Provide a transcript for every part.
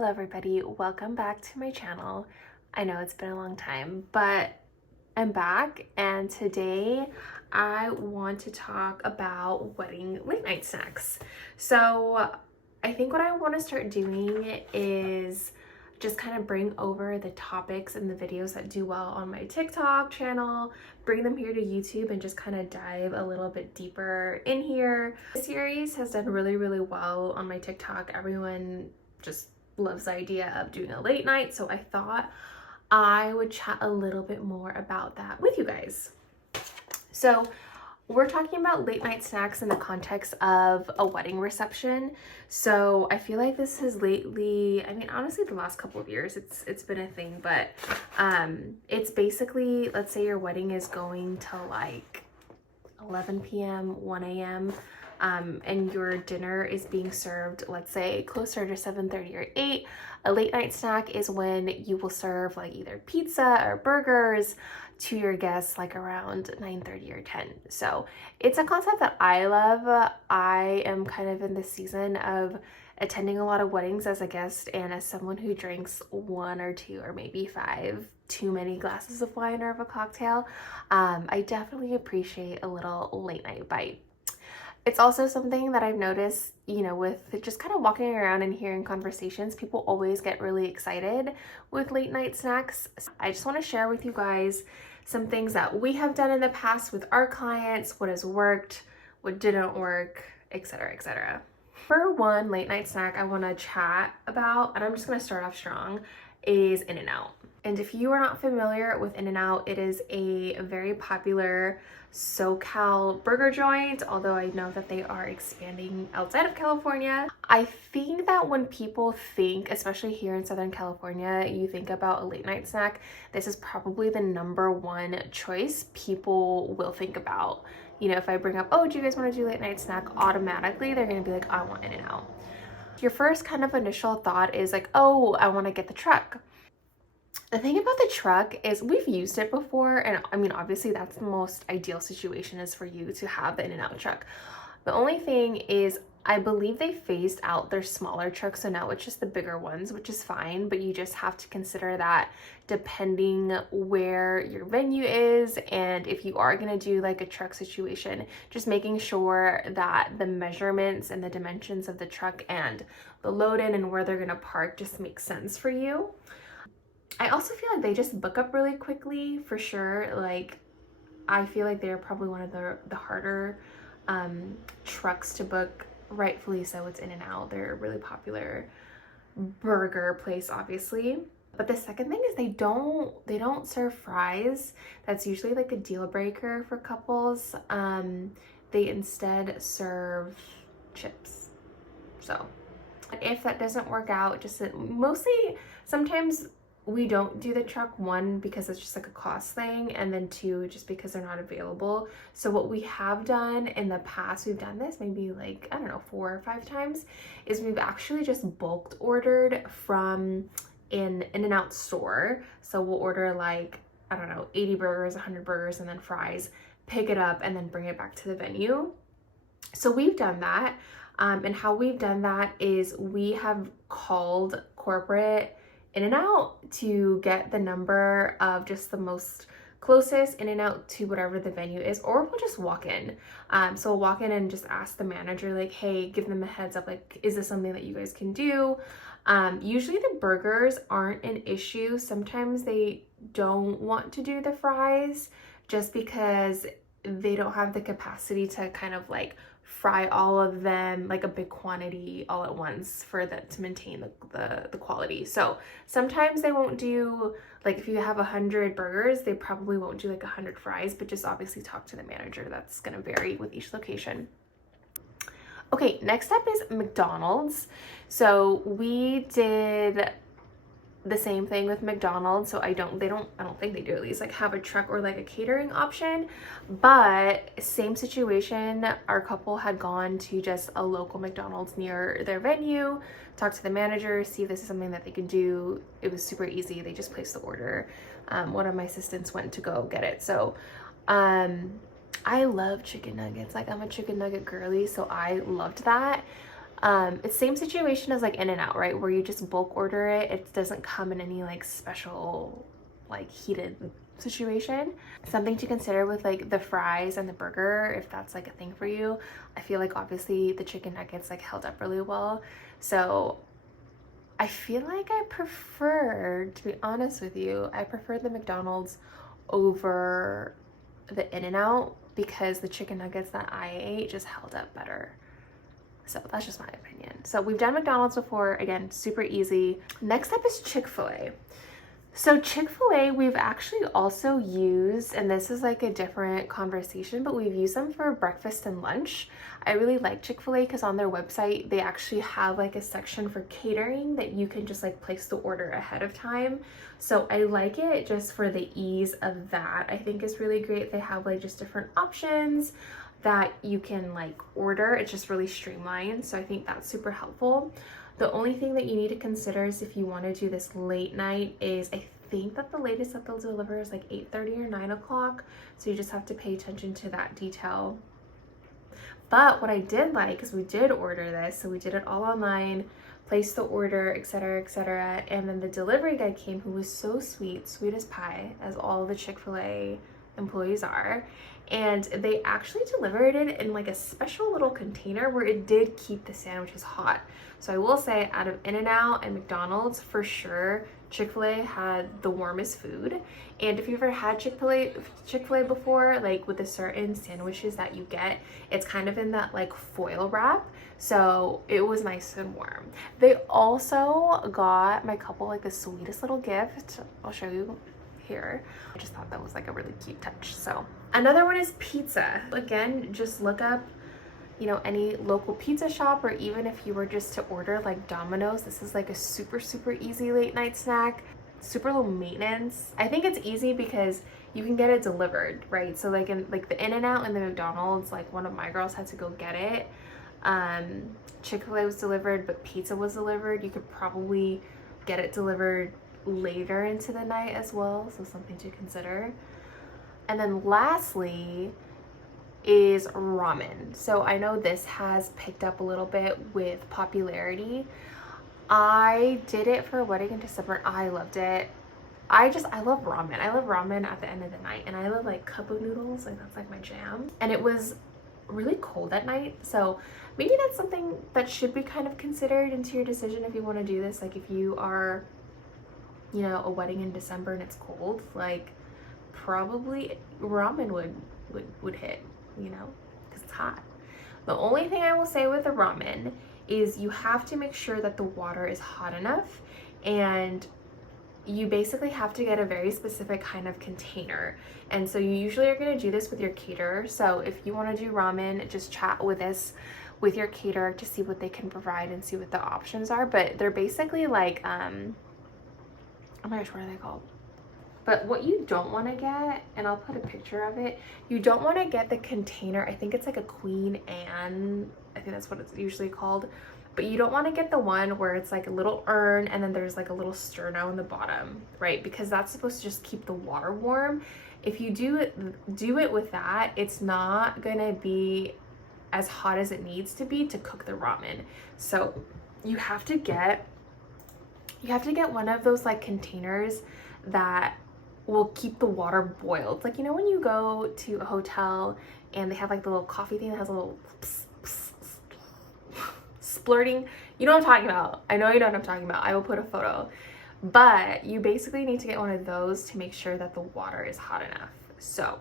Hello everybody, welcome back to my channel. I know it's been a long time, but I'm back and today I want to talk about wedding late night snacks. So I think what I want to start doing is just kind of bring over the topics and the videos that do well on my TikTok channel, bring them here to YouTube and just kind of dive a little bit deeper in here. This series has done really well on my TikTok. Everyone just loves the idea of doing a late night, so I thought I would chat a little bit more about that with you guys. So we're talking about late night snacks in the context of a wedding reception. So I feel like this has lately, I mean, honestly, the last couple of years, it's been a thing, but it's basically, let's say your wedding is going to like 11 p.m., 1 a.m., and your dinner is being served, let's say, closer to 7:30 or 8. A late night snack is when you will serve like either pizza or burgers to your guests like around 9:30 or 10. So it's a concept that I love. I am kind of in the season of attending a lot of weddings as a guest, and as someone who drinks 1 or 2 or maybe 5 too many glasses of wine or of a cocktail, I definitely appreciate a little late night bite. It's also something that I've noticed, you know, with just kind of walking around and hearing conversations, people always get really excited with late night snacks. I just want to share with you guys some things that we have done in the past with our clients, what has worked, what didn't work, etc., etc. For one late night snack I want to chat about, and I'm just going to start off strong, is In-N-Out. And if you are not familiar with In-N-Out, it is a very popular SoCal burger joint, although I know that they are expanding outside of California. I think that when people think, especially here in Southern California, you think about a late night snack, this is probably the #1 choice people will think about. You know, if I bring up, oh, do you guys want to do late night snack? Automatically, they're going to be like, I want In-N-Out. Your first kind of initial thought is like, oh, I want to get the truck. The thing about the truck is we've used it before, and I mean, obviously that's the most ideal situation is for you to have the In-N-Out truck. The only thing is I believe they phased out their smaller trucks, so now it's just the bigger ones, which is fine, but you just have to consider that depending where your venue is, and if you are going to do like a truck situation, just making sure that the measurements and the dimensions of the truck and the load in and where they're going to park just makes sense for you. I also feel like they just book up really quickly, for sure. Like, I feel like they're probably one of the harder trucks to book, rightfully so. It's In-N-Out. They're a really popular burger place, obviously. But the second thing is they don't serve fries. That's usually like a deal breaker for couples. They instead serve chips. So if that doesn't work out, just mostly sometimes we don't do the truck, 1, because it's just like a cost thing, and then 2, just because they're not available. So what we have done in the past, we've done this maybe like, I don't know, 4 or 5 times, is we've actually just bulk ordered from an In-N-Out store. So we'll order like, I don't know, 80 burgers, 100 burgers, and then fries, pick it up, and then bring it back to the venue. So we've done that. And how we've done that is we have called corporate In-N-Out to get the number of just the most closest In-N-Out to whatever the venue is, or we'll just walk in. So we'll walk in and just ask the manager, like, hey, give them a heads up, like, is this something that you guys can do? Usually the burgers aren't an issue. Sometimes they don't want to do the fries just because they don't have the capacity to kind of like fry all of them like a big quantity all at once for that to maintain the quality. So sometimes they won't do, like, if you have 100 burgers, they probably won't do like 100 fries, but just obviously talk to the manager. That's going to vary with each location. Okay, next up is McDonald's. So we did the same thing with McDonald's. So I don't think they do, at least, like have a truck or like a catering option, but same situation. Our couple had gone to just a local McDonald's near their venue, talked to the manager, see if this is something that they could do. It was super easy. They just placed the order. One of my assistants went to go get it. So I love chicken nuggets. Like, I'm a chicken nugget girly, so I loved that. It's same situation as like In-N-Out, right? Where you just bulk order it. It doesn't come in any like special like heated situation. Something to consider with like the fries and the burger, if that's like a thing for you. I feel like obviously the chicken nuggets like held up really well. So I feel like I prefer, to be honest with you, I prefer the McDonald's over the In-N-Out because the chicken nuggets that I ate just held up better. So that's just my opinion. So we've done McDonald's before. Again, super easy. Next up is Chick-fil-A. So Chick-fil-A we've actually also used, and this is like a different conversation, but we've used them for breakfast and lunch. I really like Chick-fil-A because on their website, they actually have like a section for catering that you can just like place the order ahead of time. So I like it just for the ease of that. I think it's really great. They have like just different options that you can like order. It's just really streamlined. So I think that's super helpful. The only thing that you need to consider is if you want to do this late night is I think that the latest that they'll deliver is like 8:30 or 9 o'clock. So you just have to pay attention to that detail. But what I did like is we did order this. So we did it all online, placed the order, etc., etc. And then the delivery guy came who was so sweet, sweet as pie, as all the Chick-fil-A employees are. And they actually delivered it in like a special little container where it did keep the sandwiches hot. So I will say out of In-N-Out and McDonald's, for sure, Chick-fil-A had the warmest food. And if you've ever had Chick-fil-A before, like with the certain sandwiches that you get, it's kind of in that like foil wrap. So it was nice and warm. They also got my couple like the sweetest little gift. I'll show you here. I just thought that was like a really cute touch. So another one is pizza. Again, just look up, you know, any local pizza shop, or even if you were just to order like Domino's, this is like a super easy late night snack, super low maintenance. I think it's easy because you can get it delivered, right? So like in like the In-N-Out and the McDonald's, like one of my girls had to go get it. Chick-fil-A was delivered, but pizza was delivered. You could probably get it delivered later into the night as well, so something to consider. And then lastly is ramen. So I know this has picked up a little bit with popularity. I did it for a wedding in December. I loved it. I love ramen. I love ramen at the end of the night, and I love like cup of noodles, like that's like my jam. And it was really cold at night, so maybe that's something that should be kind of considered into your decision if you want to do this. Like if you are, you know, a wedding in December and it's cold, like probably ramen would hit, you know, because it's hot. The only thing I will say with the ramen is you have to make sure that the water is hot enough, and you basically have to get a very specific kind of container. And so you usually are going to do this with your caterer. So if you want to do ramen, just chat with your caterer to see what they can provide and see what the options are. But they're basically like oh my gosh, what are they called? But what you don't want to get, and I'll put a picture of it, you don't want to get the container. I think it's like a Queen Anne, I think that's what it's usually called. But you don't want to get the one where it's like a little urn and then there's like a little sterno in the bottom, right? Because that's supposed to just keep the water warm. If you do it with that, it's not gonna be as hot as it needs to be to cook the ramen. So you have to get one of those like containers that will keep the water boiled. Like, you know, when you go to a hotel and they have like the little coffee thing that has a little splurting, you know what I'm talking about. I know you know what I'm talking about. I will put a photo. But you basically need to get one of those to make sure that the water is hot enough. So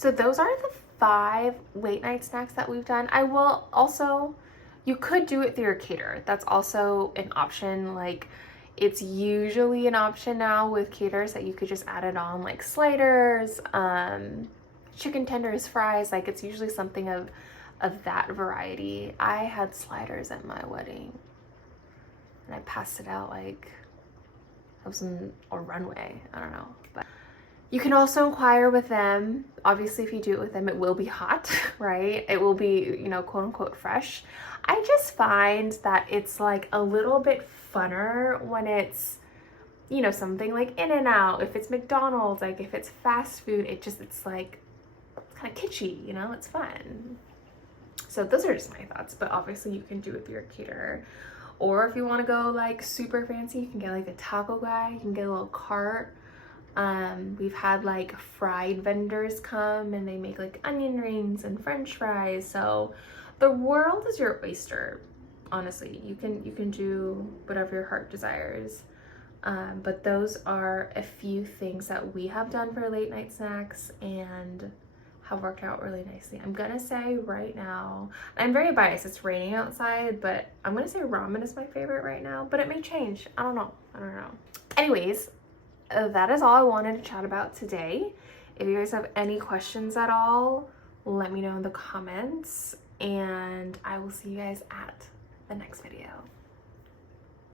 those are the 5 late night snacks that we've done. I will also, you could do it through your caterer. That's also an option. Like, it's usually an option now with caterers that you could just add it on, like sliders, chicken tenders, fries. Like, it's usually something of that variety. I had sliders at my wedding and I passed it out like I was in a runway. I don't know. But you can also inquire with them. Obviously, if you do it with them, it will be hot, right? It will be, you know, quote unquote fresh. I just find that it's like a little bit funner when it's, you know, something like In-N-Out. If it's McDonald's, like if it's fast food, it's like kind of kitschy, you know, it's fun. So those are just my thoughts, but obviously you can do it with your caterer. Or if you want to go like super fancy, you can get like a taco guy, you can get a little cart. We've had like fried vendors come and they make like onion rings and french fries. So the world is your oyster. Honestly, you can do whatever your heart desires. But those are a few things that we have done for late night snacks and have worked out really nicely. I'm gonna say right now, I'm very biased, it's raining outside, but I'm gonna say ramen is my favorite right now, but it may change. I don't know. Anyways, that is all I wanted to chat about today. If you guys have any questions at all, let me know in the comments, and I will see you guys at the next video.